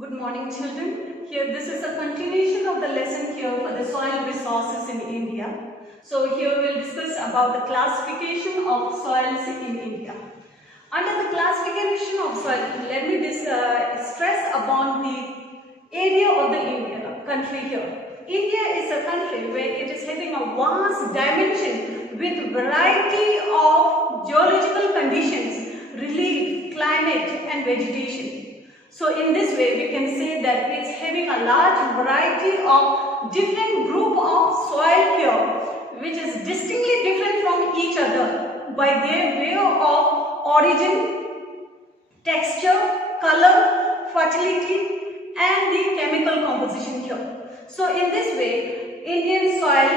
Good morning, children. Here, this is a continuation of the lesson here for the soil resources in India. So here we'll discuss about the classification of soils in India. Under the classification of soil, let me stress upon the area of the Indian country here. India is a country where it is having a vast dimension with variety of geological conditions, relief, climate and vegetation. So in this way we can say that it's having a large variety of different group of soil here which is distinctly different from each other by their way of origin, texture, color, fertility and the chemical composition here. So in this way Indian soil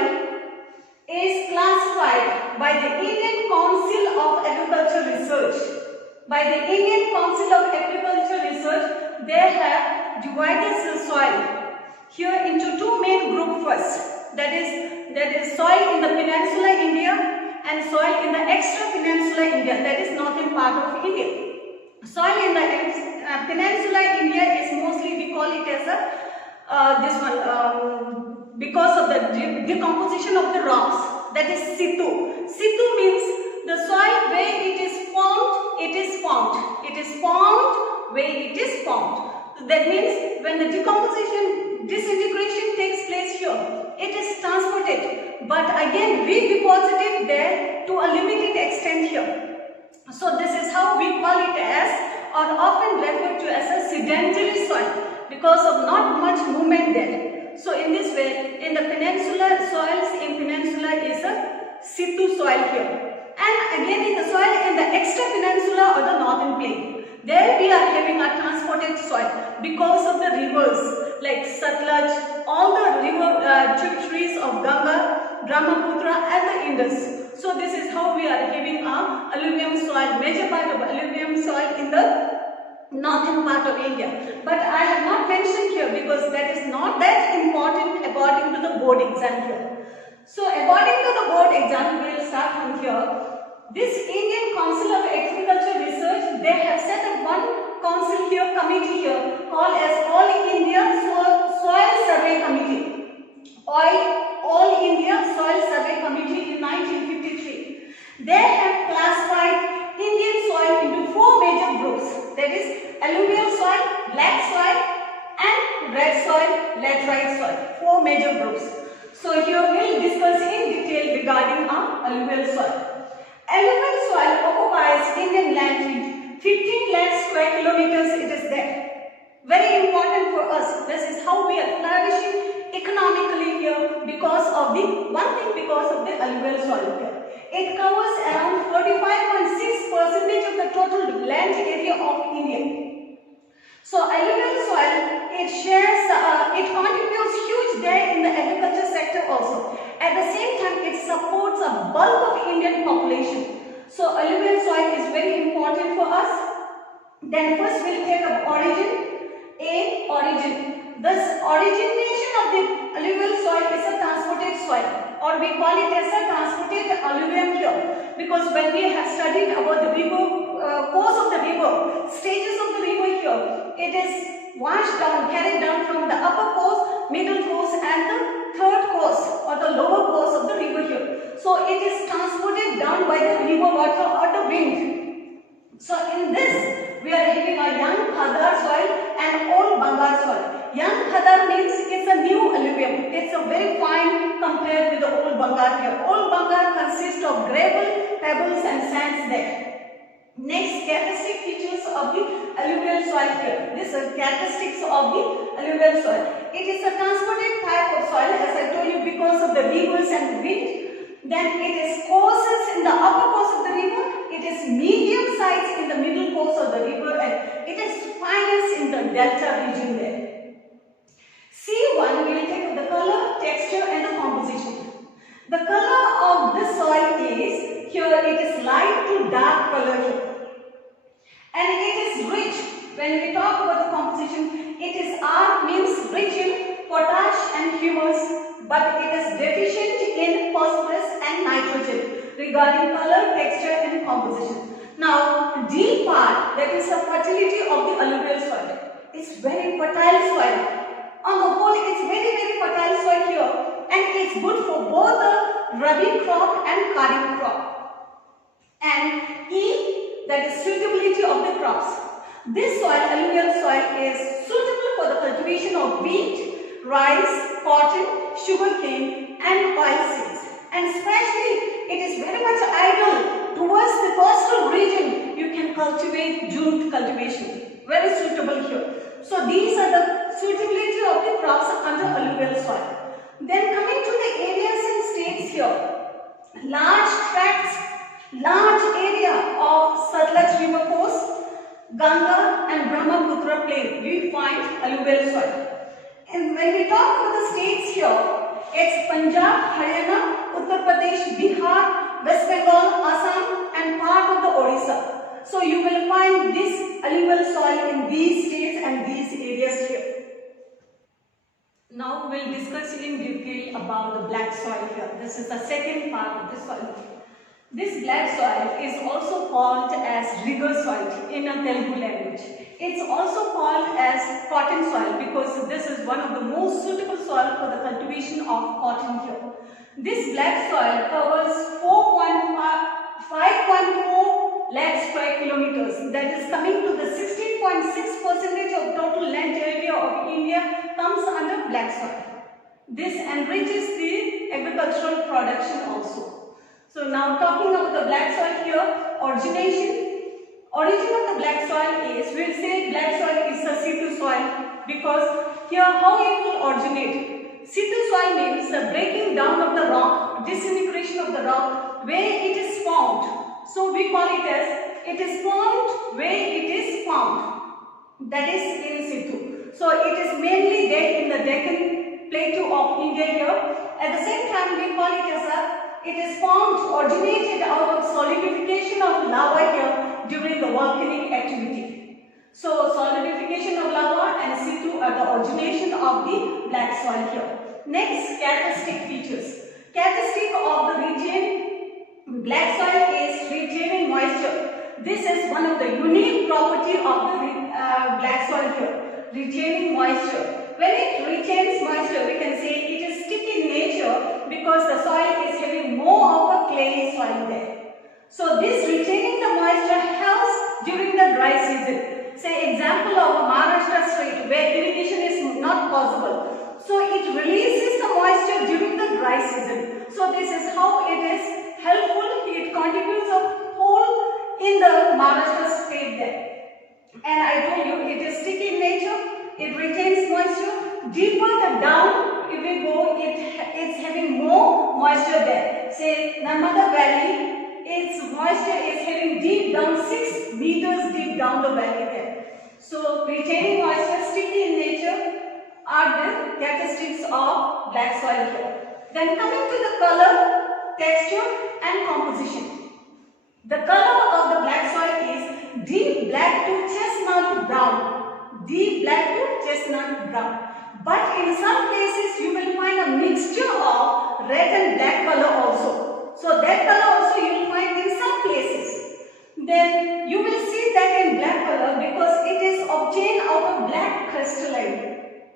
is classified by the Indian Council of Agriculture Research. By the Indian Council of Agriculture Research, they have divided the soil here into two main groups first. That is soil in the Peninsular India and soil in the extra Peninsular India, that is northern part of India. Soil in the Peninsular India is mostly, we call it as because of the decomposition of the rocks, that is Situ. Situ means the soil where it is formed, it is formed. It is formed where it is formed. So that means when the decomposition, disintegration takes place here, it is transported, but again redeposited there to a limited extent here. So this is how we call it as, or often referred to as a sedentary soil, because of not much movement there. So in this way, in the peninsular soils in peninsula is a Situ soil here. And again in the soil in the extra peninsula or the northern plain, there we are having a transported soil because of the rivers like Satluj, all the river tributaries of Ganga, Brahmaputra and the Indus. So this is how we are having a alluvium soil, major part of alluvium soil in the northern part of India. But I have not mentioned here because that is not that important according to the board exam here. So according to the board exam, we will start from here. This Indian Council of Agriculture Research, they have set up one council here, committee here, called as All India Soil Survey Committee. All India Soil Survey Committee in 1953. They have classified Indian soil into four major groups. That is alluvial soil, black soil and red soil, laterite soil. Four major groups. So here we will discuss in detail regarding alluvial soil. Alluvial soil occupies Indian land, 15 lakh square kilometers it is there. Very important for us. This is how we are flourishing economically here because of because of the alluvial soil here. It covers around 45.6% of the total land area of India. So alluvial soil, it contributes huge there in the agriculture sector also. At the same time, it supports a bulk of Indian population. So alluvial soil is very important for us. Then first we will take up origin. Origin. This origination of the alluvial soil is a transported soil, or we call it as a transported alluvium here, because when we have studied about the river, course of the river, stages of the river here, it is washed down, carried down from the upper course, middle course and the third course or the lower course of the river here. So it is transported down by the river water or the wind. So in this we are having a young Khadar soil and old Bangar soil. Young Khadar means it's a new alluvium. It's a very fine compared with the old Bangar here. Old Bangar consists of gravel, pebbles and sands there. Next, characteristic features of the alluvial soil here. These are characteristics of the alluvial soil. It is a transported type of soil, as I told you, because of the rivers and wind. Then it is courses in the upper course of the river. It is medium size in the middle course of the river, and it is finest in the delta region there. C1, we will take up the color, texture and the composition. The color of this soil is, here it is light to dark color here. And it is rich. When we talk about the composition, it is R means rich in potash and humus, but it is deficient in phosphorus and nitrogen regarding color, texture and composition. Now D part, that is the fertility of the alluvial soil. It's very fertile soil. On the whole, it's very fertile soil here, and it's good for both the Rabi crop and Kharif crop. And E, that is suitability of the crops. This soil, alluvial soil, is suitable for the cultivation of wheat, rice, cotton, sugarcane, and oilseeds. And especially, it is very much ideal towards the coastal region. You can cultivate jute cultivation. Very suitable here. So these are the suitability of the crops under alluvial soil. Then coming to the areas and states here, large tracts, large area of Satluj river course, Ganga and Brahmaputra plain, we find alluvial soil. And when we talk about the states here, it's Punjab, Haryana, Uttar Pradesh, Bihar, West Bengal, Assam, and part of the Odisha. So you will find this alluvial soil in these states and these areas here. Now we will discuss in detail about the black soil here. This is the second part of the soil. This black soil is also called as rigor soil in a Telugu language. It's also called as cotton soil because this is one of the most suitable soil for the cultivation of cotton here. This black soil covers 5.4 lakh square kilometers. That is coming to the 16.6% of total land area of India comes under black soil. This enriches the agricultural production also. So now talking about the black soil here, origination. Origin of the black soil is, we will say black soil is a situ soil because here how it will originate. Situ soil means the breaking down of the rock, disintegration of the rock where it is formed. So we call it as it is formed where it is found. That is in situ. So it is mainly there in the Deccan Plateau of India here. At the same time we call it as it is formed, originated out of solidification of lava here during the volcanic activity. So solidification of lava and situ are the origination of the black soil here. Next, characteristic features. Characteristic of the retained black soil is retaining moisture. This is one of the unique property of the black soil here, retaining moisture. When it retains moisture, we can say it is sticky in nature because the soil is having more of a clayey soil there. So this retaining the moisture helps during the dry season. Say example of a Maharashtra state where irrigation is not possible. So it releases the moisture during the dry season. So this is how it is helpful. It contributes a whole in the Maharashtra state there. And I told you it is sticky in nature. It retains moisture. Deeper the down if we go, it's having more moisture there. Say Narmada Valley, its moisture is having deep down 6 meters deep down the valley there. So retaining moisture, sticky in nature are the characteristics of black soil here. Then coming to the color, texture and composition. The color of the black soil is deep black to chestnut brown. Deep black to chestnut brown. But in some places you will find a mixture of red and black color also. So that color also you will find in some places. Then you will see that in black color because it is obtained out of black crystalline.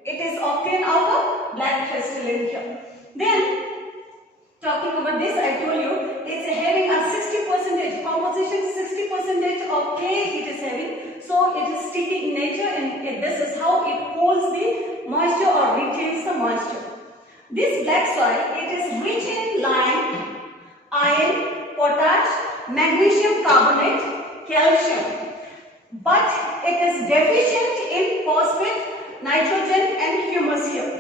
It is obtained out of black crystalline here. Then talking about this, I told you it's having a 60% composition, 60% of clay it is having. So it is sticky in nature and this is how it holds the moisture or retains the moisture. This black soil, it is rich in lime, iron, potash, magnesium carbonate, calcium. But it is deficient in phosphate, nitrogen and humus here.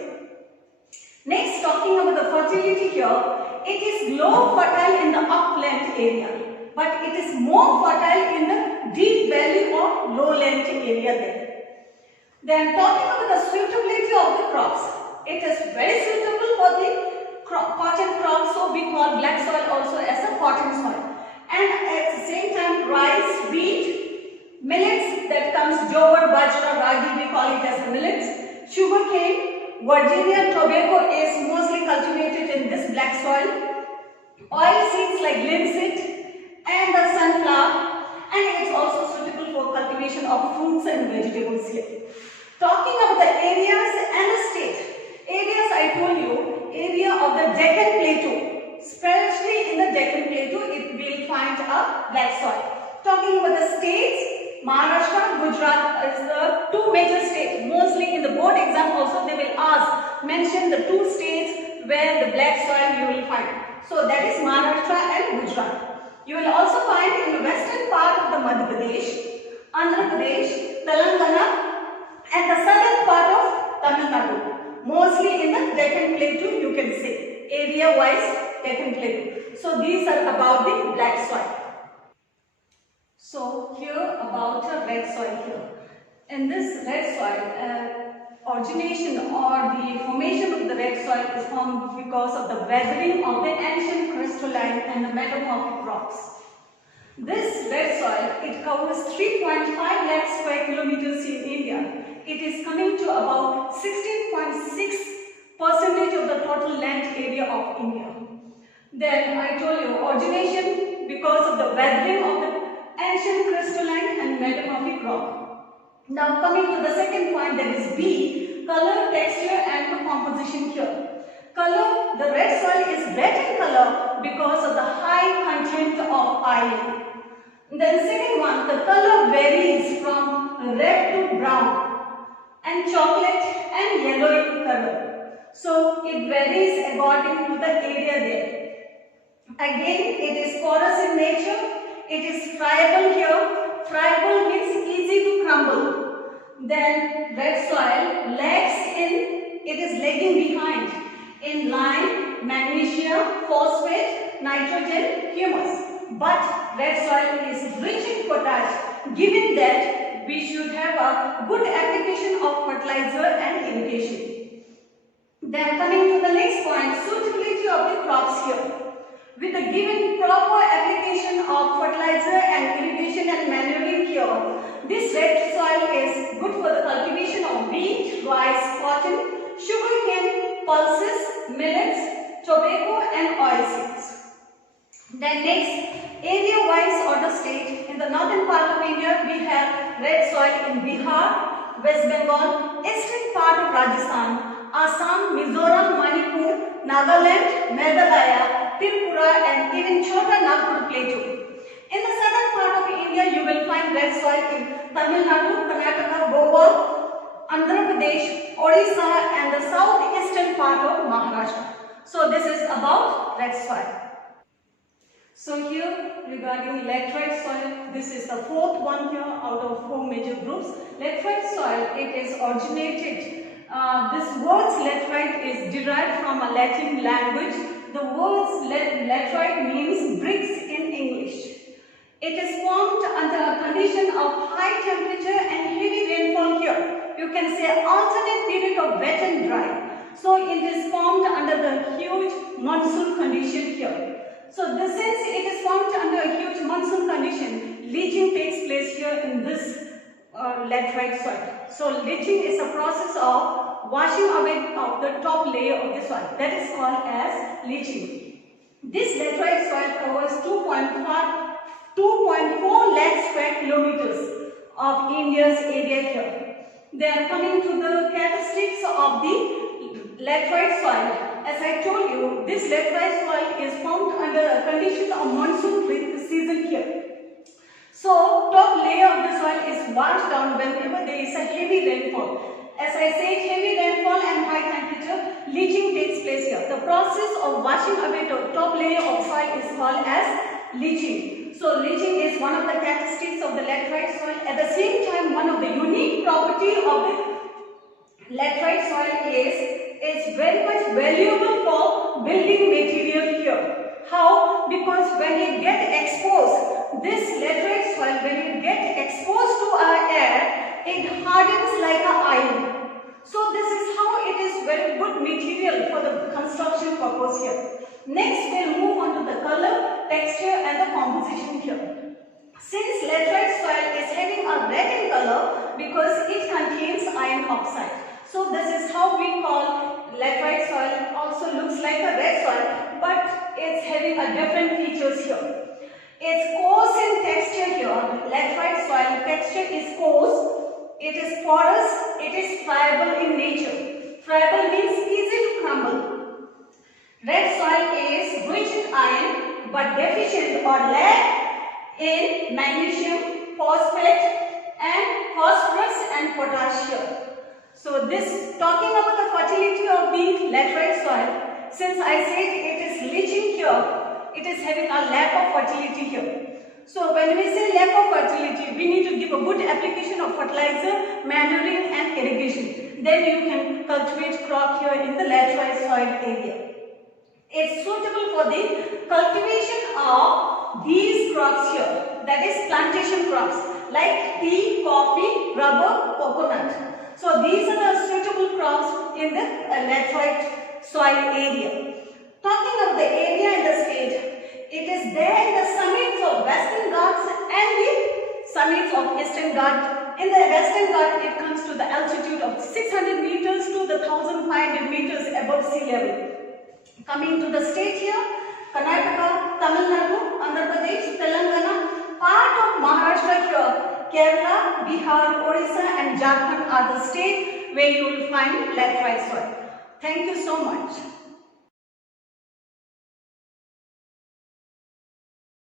Next, talking about the fertility here, it is low fertile in the upland area, but it is more fertile in the deep valley or lowland area there. Then talking about the suitability of the crops, it is very suitable for the cotton crop, so we call black soil also as a cotton soil. And at the same time rice, wheat, millets that comes jowar, bajra, ragi, we call it as the millets, sugarcane, Virginia tobacco is mostly cultivated in this black soil. Oil seeds like linseed and the sunflower, and it is also suitable for cultivation of fruits and vegetables here. Talking about the areas and the state. Areas, I told you, area of the Deccan Plateau. Especially in the Deccan Plateau, it will find a black soil. Talking about the states, Maharashtra, Gujarat is the two major states. Mostly in the board exam also they will ask, mention the two states where the black soil you will find. So that is Maharashtra and Gujarat. You will also find in the western part of the Madhya Pradesh, Andhra Pradesh, Telangana and the southern part of Tamil Nadu. Mostly in the Deccan Plateau you can say. Area wise Deccan Plateau. So these are about the black soil. So here about a red soil here. In this red soil, origination or the formation of the red soil is formed because of the weathering of the ancient crystalline and the metamorphic rocks. This red soil, it covers 3.5 lakh square kilometers in India. It is coming to about 16.6% of the total land area of India. Then I told you origination because of the weathering of the ancient crystalline and metamorphic rock. Now coming to the second point, that is B, color, texture and the composition here. Color, the red soil is red in color because of the high content of iron. Then second one, the color varies from red to brown and chocolate and yellow in color. So it varies according to the area there. Again, it is porous in nature. It is friable here. Friable means easy to crumble. Then red soil lags in, it is lagging behind in lime, magnesium, phosphate, nitrogen, humus. But red soil is rich in potash, given that we should have a good application of fertilizer and irrigation. Then coming to the next point, suitability of the crops here. With the given proper application of fertilizer and irrigation and manuring here, this red soil is good for the cultivation of wheat, rice, cotton, sugarcane, pulses, millets, tobacco and oilseeds. Then next, area-wise or the state, in the northern part of India we have red soil in Bihar, West Bengal, eastern part of Rajasthan, Assam, Mizoram, Manipur, Nagaland, Meghalaya, Tripura and even Chota Nagpur Plateau. In the southern part of India, you will find red soil in Tamil Nadu, Karnataka, Goa, Andhra Pradesh, Odisha and the southeastern part of Maharashtra. So this is about red soil. So here regarding laterite soil, this is the fourth one here out of 4 major groups. Laterite soil, it is originated. This word laterite is derived from a Latin language. The word laterite means bricks in English. It is formed under a condition of high temperature and heavy rainfall here. You can say alternate period of wet and dry. So it is formed under the huge monsoon condition here. So since it is formed under a huge monsoon condition, leaching takes place here in this laterite soil. So leaching is a process of washing away of the top layer of the soil. That is called as leaching. This laterite soil covers 2.4 lakh square kilometers of India's area here. They are coming to the characteristics of the laterite soil. As I told you, this laterite soil is formed under a condition of monsoon season here. So top layer of the soil is washed down whenever there is a heavy rainfall. As I said, heavy rainfall and high temperature, leaching takes place here. The process of washing away the top layer of soil is called as leaching. So leaching is one of the characteristics of the laterite soil. At the same time, one of the unique property of the laterite soil is it's very much valuable for building material here. How? Because when it get exposed, this laterite soil, when it get exposed to our air, it hardens like an iron. So this is how it is very good material for the construction purpose here. Next, we'll move on to the color, texture and the composition here. Since laterite soil is having a red in color because it contains iron oxide. So this is how we call laterite soil. Also looks like a red soil, but it's having a different features here. It's coarse in texture here. Laterite soil texture is coarse. It is porous it is friable in nature. Friable means easy to crumble. Red soil is rich in iron but deficient or lack in magnesium, phosphate and phosphorus and potassium. So this talking about the fertility of the laterite soil, since I said it is leaching here, it is having a lack of fertility here. So when we say lack of fertility, we need to give a good application of fertilizer, manuring and irrigation. Then you can cultivate crop here in the laterite soil area. It's suitable for the cultivation of these crops here, that is plantation crops like tea, coffee, rubber, coconut. So these are the suitable crops in the laterite soil area. Talking of the area in the state, it is there in the summits of Western Ghats and the summits of Eastern Ghats. In the Western Ghats, it comes to the altitude of 600 meters to the 1500 meters above sea level. Coming to the state here, Karnataka, Tamil Nadu, Andhra Pradesh, Telangana, part of Maharashtra here, Kerala, Bihar, Odisha and Jharkhand are the states where you will find laterite soil. Thank you so much.